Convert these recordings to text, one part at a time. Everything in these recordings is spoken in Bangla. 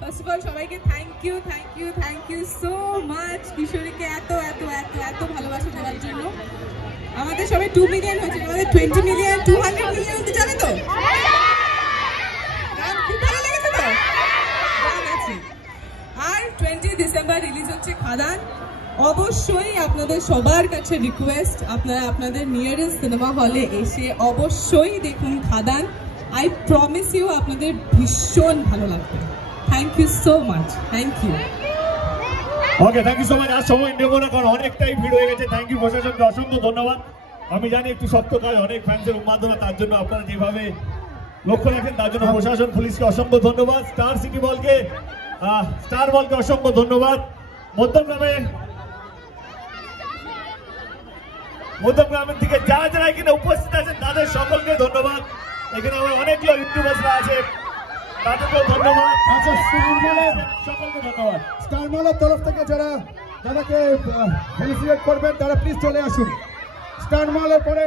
First of all, সবাইকে thank you so much কিশোরীকে এত ভালোবাসা দেওয়ার জন্য। আমাদের সবাই 2 মিলিয়ন হয়েছে, আমাদের 20 মিলিয়ন 200 মিলিয়ন হতে যাবে তো? গান খুব ভালো লেগেছে তো? গান আছে। আর 20 ডিসেম্বর রিলিজ হচ্ছে খাদান। অবশ্যই আপনাদের সবার কাছে রিকোয়েস্ট, আপনারা আপনাদের নিয়ারেস্ট সিনেমা হলে এসে অবশ্যই দেখুন খাদান। I promise you আপনাদের ভীষণ ভালো লাগবে। Thank you so much. Thank you. Okay, thank you so much. আজ সময় নেব না কারণ অনেকটাই ভিড় হয়ে গেছে। থ্যাংক ইউ প্রশাসনকে অসংখ্য ধন্যবাদ। আমি জানি একটু শক্ত কাজ, অনেক ফ্যান্সের উন্মাদনা, তার জন্য আপনারা যেভাবে লক্ষ্য রাখেন তার জন্য প্রশাসন পুলিশকে অসংখ্য ধন্যবাদ। স্টার সিটি বলকে অসংখ্য ধন্যবাদ। মধ্যগ্রামের থেকে যারা এখানে উপস্থিত আছেন তাদের সকলকে ধন্যবাদ। এখানে আমার অনেকগুলো ইউটিউবার্সরা আছে, তাদেরকেও ধন্যবাদ। সকলকে ধন্যবাদ। স্টার মলের তরফ থেকে যারাকে ফেলিসিটেট করবেন তারা প্লিজ চলে আসুন। স্টার মলের পরে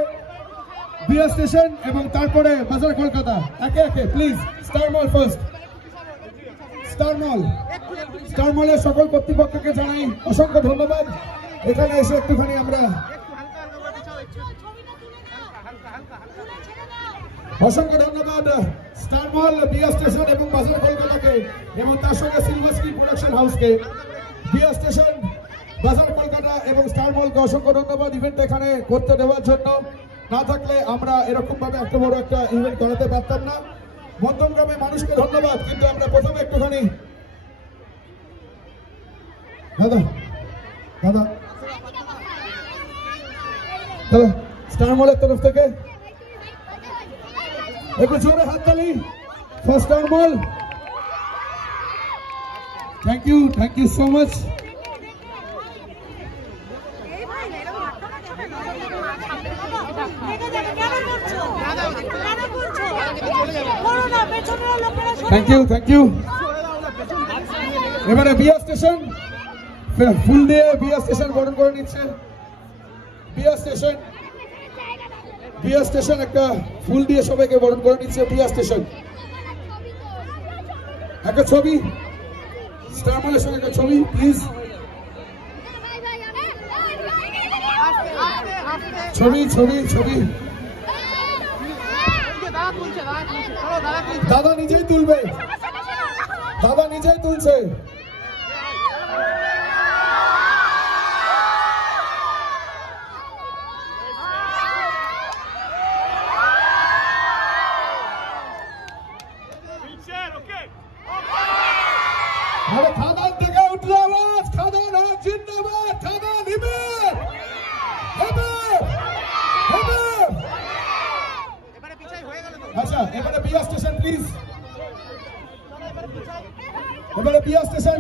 বিএস স্টেশন এবং তারপরে বাজার কলকাতা, একে please. Star mall first. Star মলের সকল কর্তৃপক্ষকে জানাই অসংখ্য ধন্যবাদ। এখানে এসে একটুখানি আমরা অসংখ্য ধন্যবাদ স্টার মল, বিএস স্টেশন এবং বাজার কলকাতাকে এবং তার সঙ্গে সিলভার স্ক্রিন প্রোডাকশন হাউসকে। বিএস স্টেশন, বাজার কলকাতা এবং স্টার মলকে অসংখ্য ধন্যবাদ ইভেন্ট এখানে করতে দেওয়ার জন্য। না থাকলে আমরা এরকম ভাবে এত বড় একটা ইভেন্ট করাতে পারতাম না। মধ্যমগ্রামের মানুষকে ধন্যবাদ। কিন্তু আমরা প্রথমে একটুখানি দাদা স্টার মলের তরফ থেকে একটু জোরে হাততালি for star mall. Thank you so much. Thank you. এবারে বিএস স্টেশন ফুল দিয়ে বিএস স্টেশন বরণ করে নিচ্ছে। বিএস স্টেশন একটা ফুল দিয়ে সবাইকে বরণ করে নিচ্ছে। বিএস স্টেশন একটা ছবি, স্টার মলের সঙ্গে একটা ছবি প্লিজ। ছবি দাদা নিজেই তুলবে, দাদা নিজেই তুলছে। খাদান থেকে উঠলো আওয়াজ, খাদান জিন্দাবাদ, খাদান আচ্ছা এবারে বিএস স্টেশন প্লিজ। এবারে বিএস স্টেশন।